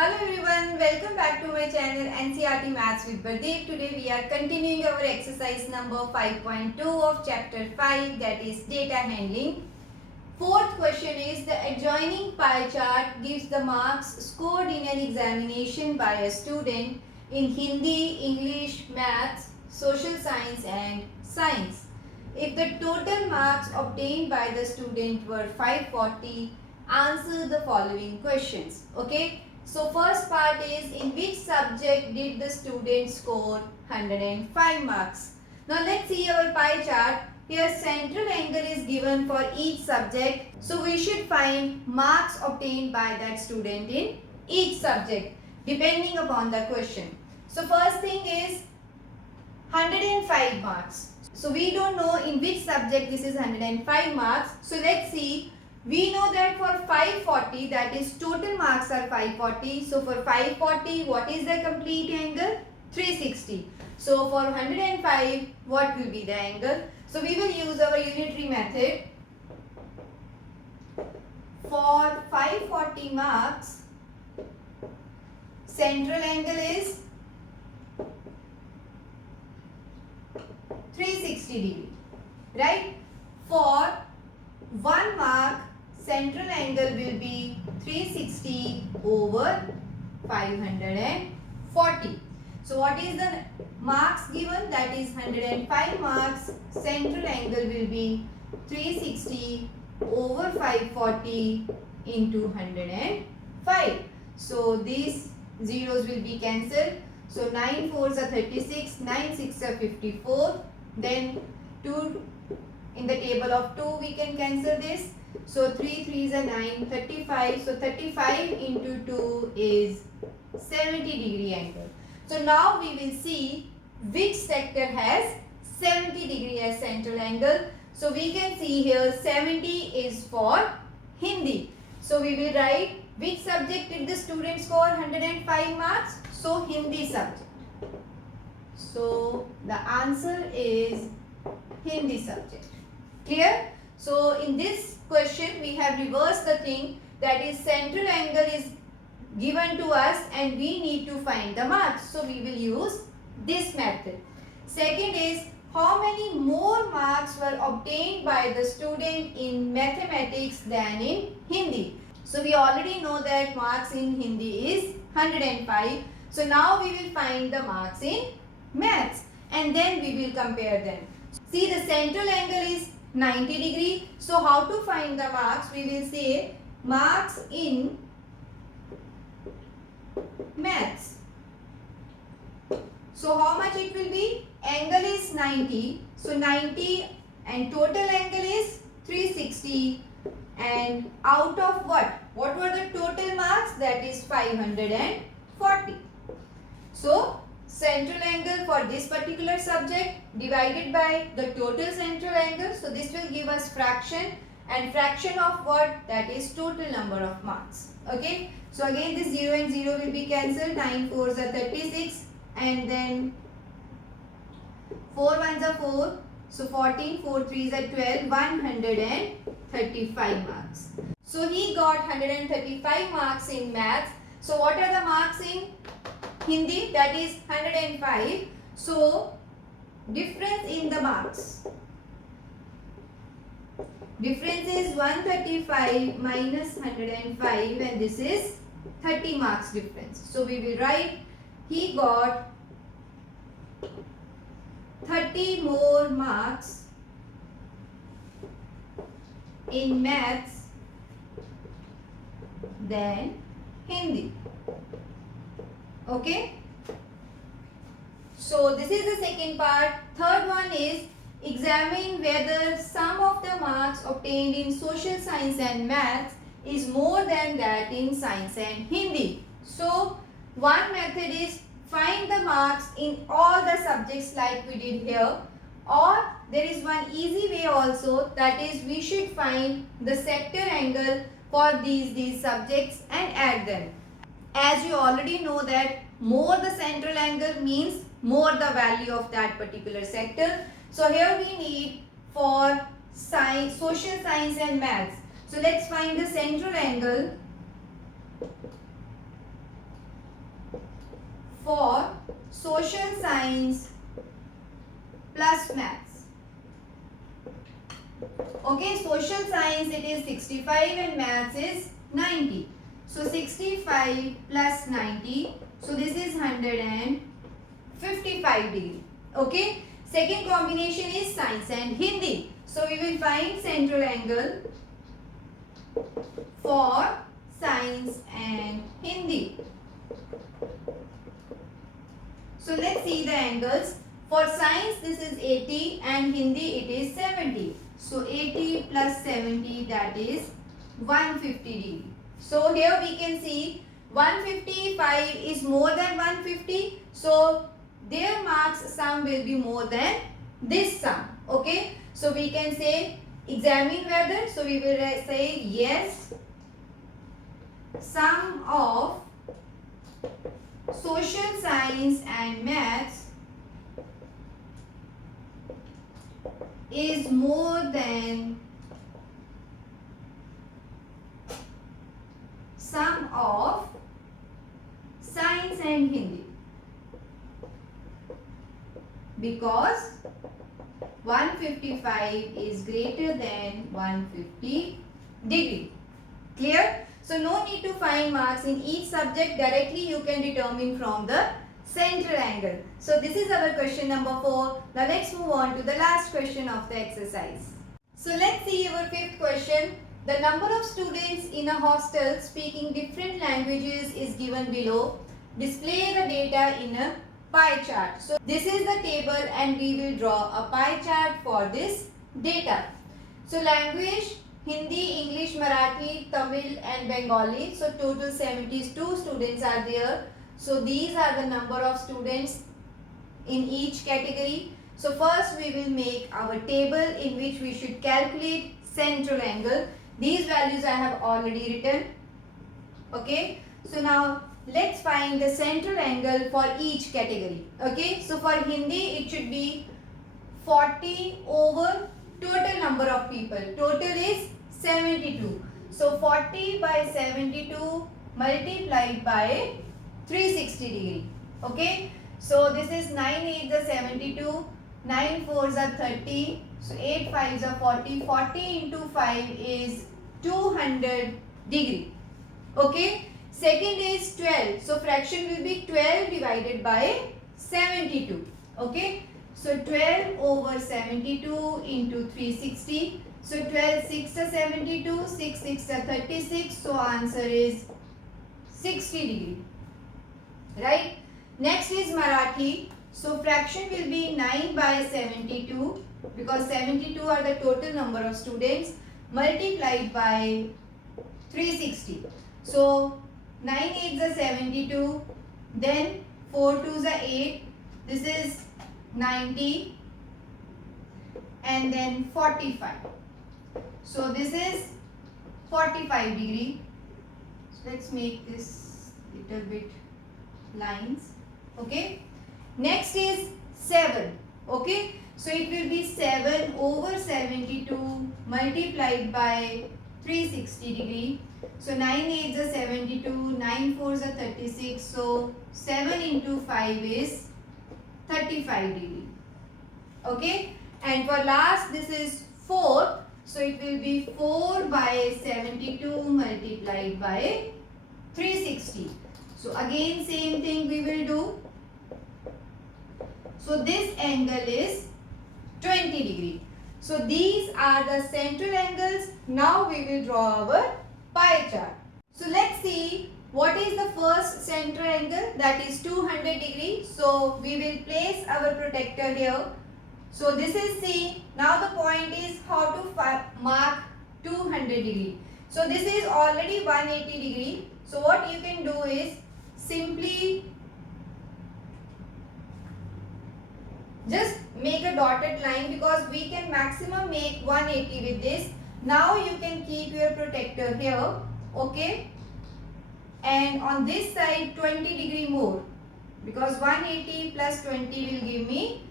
Hello everyone, welcome back to my channel NCERT Maths with Pradeep. Today we are continuing our exercise number 5.2 of chapter 5, that is data handling. Fourth question is, the adjoining pie chart gives the marks scored in an examination by a student in Hindi, English, Maths, Social Science and Science. If the total marks obtained by the student were 540, answer the following questions. Okay. So first part is, in which subject did the student score 105 marks? Now let's see our pie chart. Here central angle is given for each subject. So we should find marks obtained by that student in each subject depending upon the question. So first thing is 105 marks. So we don't know in which subject this is 105 marks. So let's see. We know that for 540, that is total marks are 540. So for 540, what is the complete angle? 360. So for 105, what will be the angle? So we will use our unitary method. For 540 marks, central angle is 360 degree, right? For 1 mark, central angle will be 360 over 540. So what is the marks given? That is 105 marks. Central angle will be 360 over 540 into 105. So these zeros will be cancelled. So 9 4s are 36, 9 6 are 54. Then 2 in the table of 2 we can cancel this. So 3 3s are 9, 35. So 35 into 2 is 70 degree angle. So now we will see which sector has 70 degree as central angle. So we can see here 70 is for Hindi. So we will write which subject did the student score 105 marks. So Hindi subject. So the answer is Hindi subject. Clear? So in this question we have reversed the thing, that is central angle is given to us and we need to find the marks. So we will use this method. Second is, how many more marks were obtained by the student in mathematics than in Hindi? So we already know that marks in Hindi is 105. So now we will find the marks in maths and then we will compare them. See, the central angle is 90 degree. So how to find the marks? We will say marks in maths. So how much it will be? Angle is 90. So 90 and total angle is 360. And out of what? What were the total marks? That is 540. So central angle for this particular subject divided by the total central angle. So this will give us fraction, and fraction of what? That is total number of marks. Okay. So again this 0 and 0 will be cancelled. 9 4s are 36 and then 4 1s are 4. So 14, 4 3s are 12, 135 marks. So he got 135 marks in maths. So what are the marks in Hindi? That is 105. So difference in the marks. Difference is 135 minus 105 and this is 30 marks difference. So we will write he got 30 more marks in maths than Hindi. Okay. So this is the second part. Third one is, examine whether sum of the marks obtained in social science and maths is more than that in science and Hindi. So one method is find the marks in all the subjects like we did here, or there is one easy way also, that is we should find the sector angle for these subjects and add them. As you already know that more the central angle means more the value of that particular sector. So here we need for science, social science and maths. So let's find the central angle for social science plus maths. Okay, social science it is 65 and maths is 90. So 65 plus 90. So this is 155 degree. Okay. Second combination is science and Hindi. So we will find central angle for science and Hindi. So let's see the angles. For science this is 80 and Hindi it is 70. So 80 plus 70 that is 150 degree. So here we can see 155 is more than 150. So their marks sum will be more than this sum. Okay. So we can say examine whether. So we will say yes, sum of social science and maths is more than sum of science and Hindi, because 155 is greater than 150 degree. Clear? So no need to find marks in each subject. Directly you can determine from the central angle. So this is our question number 4. Now let's move on to the last question of the exercise. So let's see our fifth question. The number of students in a hostel speaking different languages is given below. Display the data in a pie chart. So this is the table and we will draw a pie chart for this data. So language Hindi, English, Marathi, Tamil and Bengali. So total 72 students are there. So these are the number of students in each category. So first we will make our table in which we should calculate central angle. These values I have already written. Okay. So now let's find the central angle for each category. Okay. So for Hindi it should be 40 over total number of people. Total is 72. So 40 by 72 multiplied by 360 degree. Okay. So this is 9 8s are 72. 9 4s are 30. So 8 5s are 40. 40 into 5 is 200 degree. Okay. Second is 12. So fraction will be 12 divided by 72. Okay. So 12 over 72 into 360. So 12 6 are 72. 6 6 are 36. So answer is 60 degree. Right. Next is Marathi. So fraction will be 9 by 72 because 72 are the total number of students multiplied by 360. So 9 8s are 72. Then 4 2s are 8. This is 90 and then 45. So this is 45 degree. So let's make this little bit lines. Okay. Next is 7. Okay. So it will be 7 over 72 multiplied by 360 degree. So 9 8s are 72. 9 4s are 36. So 7 into 5 is 35 degree. Okay. And for last this is 4. So it will be 4 by 72 multiplied by 360. So again same thing we will do. So this angle is 20 degree. So these are the central angles. Now we will draw our pie chart. So let's see what is the first central angle, that is 200 degree. So we will place our protector here. So this is C. Now the point is how to mark 200 degree. So this is already 180 degree. So what you can do is simply just make a dotted line because we can maximum make 180 with this. Now you can keep your protector here. Okay. And on this side 20 degree more because 180 plus 20 will give me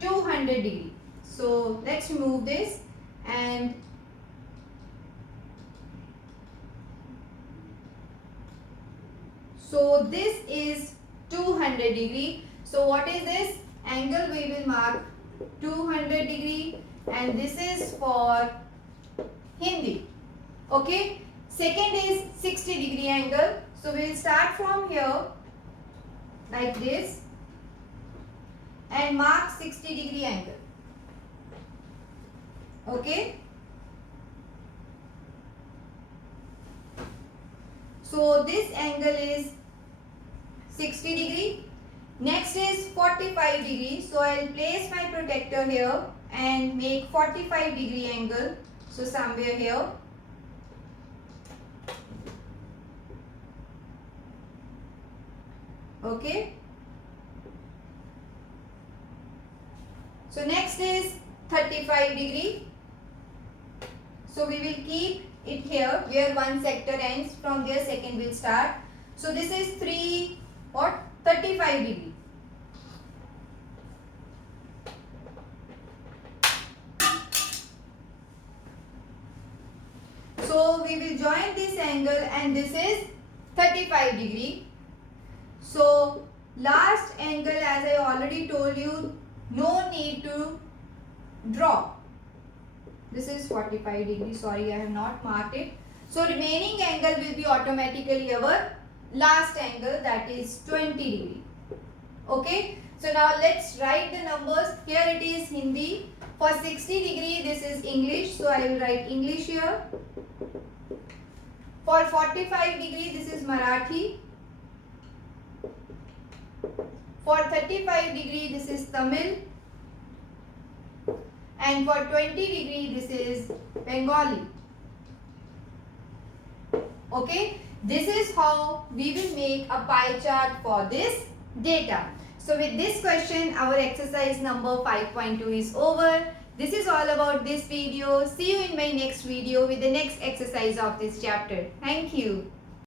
200 degree. So let's remove this and so this is 200 degree. So what is this? Angle we will mark 200 degree, and this is for Hindi. Okay. Second is 60 degree angle. So we will start from here like this and mark 60 degree angle. Okay. So this angle is 60 degree. Next is 45 degree. So I will place my protector here and make 45 degree angle. So somewhere here. Okay. So next is 35 degree. So we will keep it here where one sector ends. From there second will start. So this is 35 degree. So we will join this angle and this is 35 degree. So last angle, as I already told you, no need to draw. This is 45 degree. Sorry, I have not marked it. So remaining angle will be automatically our last angle, that is 20 degree. Okay. So now let's write the numbers. Here it is Hindi. For 60 degree, this is English. So I will write English here. For 45 degree, this is Marathi. For 35 degree, this is Tamil. And for 20 degree, this is Bengali. Okay. This is how we will make a pie chart for this data. So with this question, our exercise number 5.2 is over. This is all about this video. See you in my next video with the next exercise of this chapter. Thank you.